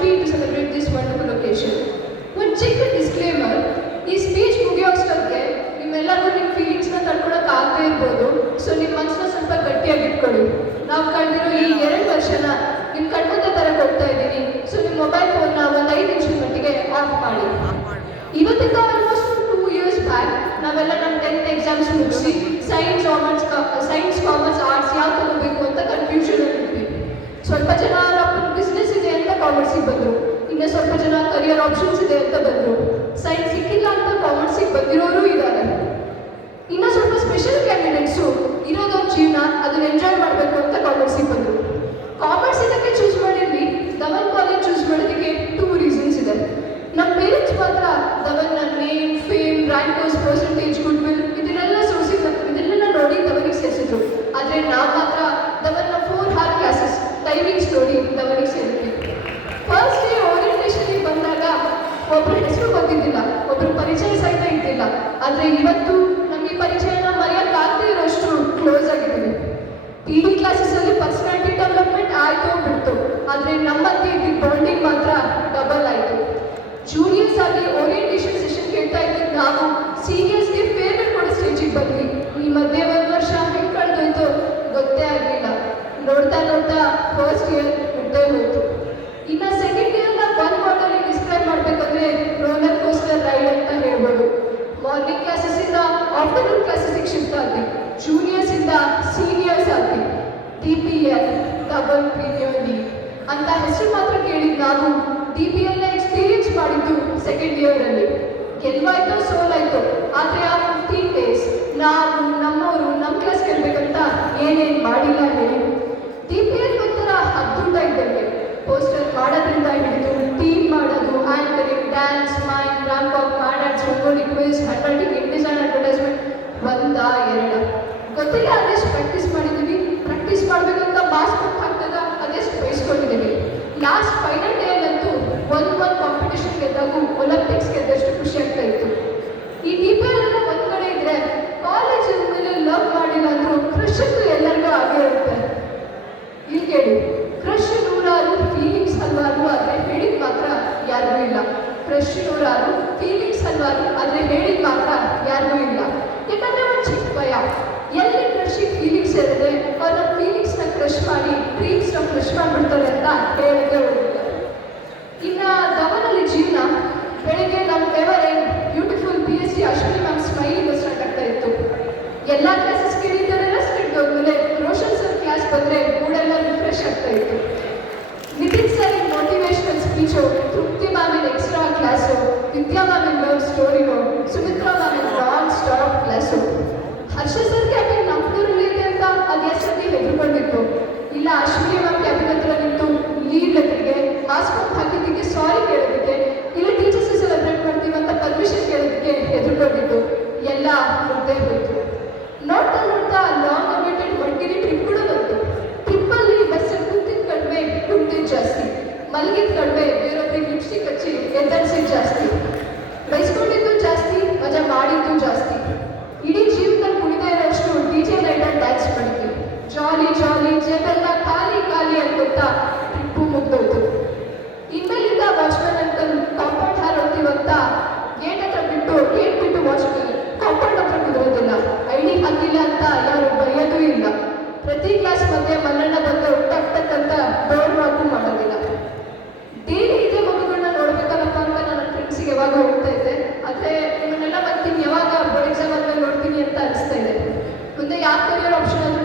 opportunity to celebrate this wonderful occasion. One ಚಿಕ್ಕ disclaimer, ಈ speech ಮುಗಿಯೋಷ್ಟೊತ್ತಿಗೆ ನಿಮ್ಮೆಲ್ಲರಿಗೂ ನಿಮ್ಮ ಫೀಲಿಂಗ್ಸ್ನ ತಡ್ಕೊಳಕ್ಕೆ ಆಗದೇ ಇರ್ಬೋದು. ಸೊ ನಿಮ್ಮ ಮನಸ್ಸನ್ನ ಸ್ವಲ್ಪ ಗಟ್ಟಿಯಾಗಿ ಇಟ್ಕೊಳ್ಳಿ. ನಾವು ಕಳೆದಿರೋ ಈ 2 ವರ್ಷನ ನಿಮ್ಮ ಕಣ್ಮುಂದೆ ತರಕ್ಕೆ ಹೋಗ್ತಾ ಇದ್ದೀನಿ. ಸೊ ನಿಮ್ಮ ಮೊಬೈಲ್ ಫೋನ್ನ ಒಂದು 5 ನಿಮಿಷದ ಮಟ್ಟಿಗೆ ಆಫ್ ಮಾಡಿ. ಇವತ್ತಿಂದ ಆಲ್ಮೋಸ್ಟ್ 2 years ಬ್ಯಾಕ್ ನಾವೆಲ್ಲ ನಮ್ಮ 10th ಎಕ್ಸಾಮ್ಸ್ ಮುಗಿಸಿ ಸೈನ್ಸ್ ಕಾಮರ್ಸ್ ಆರ್ಟ್ಸ್ ಯಾವ ತಗೋಬೇಕು ಅಂತ ಕನ್ಫ್ಯೂಷನ್ ಇದ್ವಿ. ಸ್ವಲ್ಪ ಜನ ಬಿಸ್ನೆಸ್ ಇದೆ ಅಂತ ಕಾಮರ್ಸಿಗೆ ಬಂದರು, ಇನ್ನು ಸ್ವಲ್ಪ ಜನ ಕರಿಯರ್ ಆಪ್ಷನ್ಸ್ ಇದೆ ಅಂತ ಬಂದರು. ಸೈನ್ಸ್ ಸಿಕ್ಕಿಲ್ಲ ಅಂತ ಕಾಮರ್ಸಿಗೆ ಬಂದಿರೋರು ಇದ್ದಾರೆ. ಇನ್ನು ಸ್ವಲ್ಪ ಸ್ಪೆಷಲ್ ಕ್ಯಾಂಡಿಡೇಟ್ಸು ಇರೋದೊಂದು ಜೀವನ, ಅದನ್ನ ಎಂಜಾಯ್ ಮಾಡಬೇಕು ಅಂತ ಕಾಮರ್ಸಿಗೆ ಬಂದರು. ಕಾಮರ್ಸ್ ಇದಕ್ಕೆ ಚೂಸ್ ಮಾಡಿದ್ವಿ, ಧವನ್ ಕಾಲೇಜ್ ಚೂಸ್ ಮಾಡೋದಕ್ಕೆ 2 reasons ಇದೆ. ನಮ್ಮ ಪೇರೆಂಟ್ಸ್ ಮಾತ್ರ ಧವನ್ನ name, fame, rankers, percentage, good will ಇದನ್ನೆಲ್ಲ ನೋಡಿ ಧವನಿಗೆ ಸೇರಿಸಿದ್ರು. ಆದರೆ ನಾವು ಮಾತ್ರ ಧವನ್ನ 4 hour ಕ್ಲಾಸಸ್ ಟೈಮಿಂಗ್ಸ್ ನೋಡಿ ಧವನಿಗೆ ಸೇರಿದ್ವಿ. ಫಸ್ಟ್ ಡೇ ಓರಿಯೆಂಟೇಷನ್ಗೆ ಬಂದಾಗ ಒಬ್ಬರ ಹೆಸರು ಗೊತ್ತಿದ್ದಿಲ್ಲ, ಒಬ್ಬರು ಪರಿಚಯ ಸಹಿತ ಇದ್ದಿಲ್ಲ. ಆದರೆ ಇವತ್ತು ನಮ್ಮ ಈ ಪರಿಚಯನ ಮರೆಯೋಕ್ಕಾಗದೇ ಇರೋಷ್ಟು ಕ್ಲೋಸ್ ಆಗಿದ್ದೀವಿ. PD ಕ್ಲಾಸಸ್ಸಲ್ಲಿ ಪರ್ಸನಾಲಿಟಿ ಡೆವಲಪ್ಮೆಂಟ್ ಆಯಿತು ಬಿಡ್ತು, ಆದರೆ ನಮ್ಮ ಮಧ್ಯೆ ಇದ್ದಿದ್ದ ಬಾಂಡಿಂಗ್ ಮಾತ್ರ ಡಬಲ್ ಆಯಿತು. ಜೂನಿಯರ್ಸ್ ಆಗಿ ಓರಿಯೆಂಟೇಷನ್ ಸೆಷನ್ ಕೇಳ್ತಾ ಇದ್ದಿದ್ದು ನಾವು ಸೀನಿಯರ್ಸ್ಗೆ ಫೇರ್ವೆಲ್ ಕೊಡೋ ಸ್ಟೇಜಿಗೆ ಬಂದ್ವಿ. ಈ ಮಧ್ಯೆ 1 ವರ್ಷ ಹೆಂಗೆ ಕಳೆದೋಯ್ತು ಗೊತ್ತೇ ಆಗಲಿಲ್ಲ. ನೋಡ್ತಾ ಫಸ್ಟ್ ಇಯರ್ ಮುಗ್ದೇ ಹೋಯ್ತು. ಇನ್ನು ಸೆಕೆಂಡ್ ಇಯರ್ನ 1 ವರ್ಡಲ್ಲಿ ಡಿಸ್ಕ್ರೈಬ್ ಮಾಡಬೇಕಂದ್ರೆ ರೋಲರ್ ಕೋಸ್ಟರ್ ರೈಡ್ ಅಂತ ಹೇಳ್ಬೋದು. ಮಾರ್ನಿಂಗ್ ಕ್ಲಾಸಸ್ಸಿಂದ ಆಫ್ಟರ್ನೂನ್ ಕ್ಲಾಸಸ್ಸಿಗೆ ಶಿಫ್ಟ್ ಆದ್ವಿ, ಜೂನಿಯರ್ಸಿಂದ ಸೀನಿಯರ್ಸ್ ಆದ್ವಿ. DPL ಡಬಲ್ ಪ್ರೀಮಿಯರ್ ಲೀಗ್ ಅಂತ ಹೆಸರು ಮಾತ್ರ ಕೇಳಿದ್ದು ನಾವು DPLನ ಎಕ್ಸ್ಪೀರಿಯನ್ಸ್ ಮಾಡಿದ್ದು ಸೆಕೆಂಡ್ ಇಯರಲ್ಲಿ. ಗೆಲ್ವಾಯ್ತು ಸೋಲಾಯ್ತು, ಆದರೆ ಆ 15 days ನಾವು ನಮ್ಮವರು ನಮ್ಮ ಕ್ಲಾಸ್ ಗೆಲ್ಬೇಕಂತ ಏನೇನು ಮಾಡಿಲ್ಲ ಹೇಳಿ. DPL ಒಂಥರ ಅದ್ಭುತ ಇದ್ದಂಗೆ. ಪೋಸ್ಟರ್ ಮಾಡೋದ್ರಿಂದ ಹಿಡಿದು ಟೀಮ್ ಮಾಡೋದು, anchoring, dance, mime, ramp walk, ಮ್ಯಾಡ್ಸ್, rangoli, quiz, handwriting, InDesign, advertisement 1 2 ಗೊತ್ತಿಲ್ಲ ಅದೆಷ್ಟು ಪ್ರಾಕ್ಟೀಸ್ ಮಾಡಿದ್ದೀವಿ. ಪ್ರಾಕ್ಟೀಸ್ ಮಾಡಬೇಕಂತ ಮಾಸ್ಕ್ ಹಾಕಿದಾಗ ಅದೆಷ್ಟು ಬಯಸ್ಕೊಂಡಿದ್ದೀವಿ. ಲಾಸ್ಟ್ ಫೈನಲ್ ಡೇಯಲ್ಲಂತೂ ಒಂದು ಕಾಂಪಿಟೇಷನ್ ಗೆದ್ದಾಗೂ ಒಲಿಂಪಿಕ್ಸ್ ಗೆದ್ದಷ್ಟು ಖುಷಿ ಆಗ್ತಾ ಇತ್ತು. ಈ DPL ಎಲ್ಲ ಒಂದು ಕಡೆ ಇದ್ರೆ ಕಾಲೇಜ್ ಮೇಲೆ ಲವ್ ಮಾಡಿಲ್ಲ ಅಂದ್ರೂ ಕ್ರಶ್ ಅಂತೂ ಎಲ್ಲರಿಗೂ ಆಗೇ ಇರುತ್ತೆ. ಇಲ್ಲಿ ಕೇಳಿ, ಕ್ರಶ್ 100 ಫೀಲಿಂಗ್ಸ್ ಹಲವಾರು, ಆದರೆ ಹೇಳಿದ್ ಮಾತ್ರ ಯಾರಿಗೂ ಇಲ್ಲ. ಕ್ರಶ್ 100 ಫೀಲಿಂಗ್ಸ್ ಹಲವಾರು, ಆದರೆ ಹೇಳಿದ್ ಮಾತ್ರ ಯಾರಿಗೂ ಇಲ್ಲ. ಯಾಕಂದ್ರೆ ಒಂದು ಚಿಕ್ಕ ಭಯ, ಎಲ್ಲಿ ಕ್ರಶಿಗೆ ಫೀಲಿಂಗ್ಸ್ ಇರುತ್ತೆ ಅವ್ರ ನಮ್ಮ ಫೀಲಿಂಗ್ಸ್ನ ಕ್ರಶ್ ಮಾಡಿ ಡ್ರೀಮ್ಸ್ನ ಕ್ರಶ್ ಮಾಡಿಬಿಡ್ತಾರೆ ಅಂತ ಹೇಳೋದೇ ಹೋಗಿಲ್ಲ. ಇನ್ನು ಧವನಲ್ಲಿ ಜೀವನ ಬೆಳಗ್ಗೆ ನಮ್ಮ favourite beautiful PhD Ashwini ma'am smiling start ಆಗ್ತಾ ಇತ್ತು. ಎಲ್ಲ ಕ್ಲಾಸಸ್ ಕೇಳಿದ್ದಾರೆಲ್ಲ ಸ್ಟ್ರಿಕ್ಟ್ ಹೋದ್ಮೇಲೆ ರೋಷನ್ ಸರ್ ಕ್ಲಾಸ್ ಬಂದರೆ ಮೂಡೆಲ್ಲ ರಿಫ್ರೆಶ್ ಆಗ್ತಾ ಇತ್ತು. Nitin sir motivational speech, Trupti ಮ್ಯಾಮಿನ ಎಕ್ಸ್ಟ್ರಾ ಕ್ಲಾಸು, ವಿದ್ಯಾ ಮ್ಯಾಮಿನ ಲವ್ ಸ್ಟೋರಿನು, ಸುಮಿತ್ರಾ ಮ್ಯಾಮಿನ non stop class. Harsha sir cabin ನಮ್ಮ ಫ್ಲೋರಲ್ಲಿ ಇದೆ ಅಂತ ಅದು ಎಷ್ಟೊತ್ತಿ ಹೆದರ್ಕೊಂಡಿತ್ತು. ಇಲ್ಲ ಅಶ್ವಿನಿ ಮ್ಯಾಮ್ ಕ್ಯಾಬಿನ್ ಹತ್ರ ನಿಂತು ಲೀವ್ ಲೆಟರ್ಗೆ ಮಾಸ್ಕ್ ಹಾಕಿದ್ದಕ್ಕೆ ಸಾರಿ ಕೇಳೋದಕ್ಕೆ, ಇಲ್ಲ ಟೀಚರ್ಸ್ ಸೆಲೆಬ್ರೇಟ್ ಮಾಡ್ತೀವಿ ಅಂತ ಪರ್ಮಿಷನ್ ಕೇಳೋದಕ್ಕೆ ಹೆದರ್ಕೊಂಡಿತ್ತು. ಎಲ್ಲ ಮುಗ್ದೇ ಹೋಯ್ತು. ನೋಡ್ತಾ ಲಾಂಗ್ ಅವೇಟೆಡ್ ಮಲ್ಟಿನಿ ಟ್ರಿಪ್ ಕೂಡ ಬಂತು. ಟ್ರಿಪ್ಪಲ್ಲಿ ಬಸ್ಸಲ್ಲಿ ಕೂತಿದ್ದು ಕಡಿಮೆ, ಕುಂತಿದ್ದು ಜಾಸ್ತಿ, ಮಲಗಿದ ಕಡಿಮೆ, ಬೇರೊಬ್ಬರಿಗೆ ಲಿಪ್ಸ್ಟಿಕ್ ಹಚ್ಚಿ ಎದ್ದರಿಸಿದ್ದು ಜಾಸ್ತಿ, ಬೈಸ್ಕೊಂಡಿದ್ದು ಜಾಸ್ತಿ, ಮಜಾ ಮಾಡಿದ್ದು ಜಾಸ್ತಿ. ಇಡೀ ಜೀವನದಲ್ಲಿ ಕುಣಿದೇ ಇರೋಷ್ಟು DJ ನೈಟಲ್ಲಿ ಡ್ಯಾನ್ಸ್ ಮಾಡಿದ್ವಿ. ಜಾಲಿ ಜೇಬೆಲ್ಲ ಖಾಲಿ ಅನ್ಕೊತಾ ಟ್ರಿಪ್ಪು ಮುಗ್ದೋಯ್ತು. ಇನ್ಮೇಲಿಂದ ವಾಚ್ಮನ್ ಅಂಕಲ್ ಕಾಂಪೌಂಡ್ ಹಾರೋಗ್ತೀವಂತ ಗೇಟ್ ಬಿಟ್ಟು ವಾಚ್ಮನ್ ಕಾಂಪೌಂಡ್ ಹತ್ರ ಕುದುರೋದಿಲ್ಲ. ID ಹಾಕಿಲ್ಲ ಅಂತ ಯಾರು ಬರೆಯೋದೂ ಇಲ್ಲ. ಪ್ರತಿ ಕ್ಲಾಸ್ ಮಧ್ಯೆ ಮನ್ನಣ್ಣ ಬಂದು ಟಕ್ ಅಂತ ಡೋರ್ ನಾಕು ಮಾಡೋದಿಲ್ಲ. ಡೈಲಿ ಇದೇ ಮಗುಗಳನ್ನ ನೋಡ್ಬೇಕಲ್ಲಪ್ಪ ಅಂತ ನನ್ನ ಫ್ರೆಂಡ್ಸಿಗೆ ಯಾವಾಗ ಹೋಗ್ತಾ ಇದ್ದೆ. ಆದರೆ ಇವನ್ನೆಲ್ಲ ಬರ್ತೀನಿ ಯಾವಾಗ ಬೋರ್ಡ್ ಎಕ್ಸಾಮ್ ಆದ್ಮೇಲೆ ನೋಡ್ತೀನಿ ಅಂತ ಅನಿಸ್ತಾ ಇದೆ. ಮುಂದೆ ಯಾಕೆ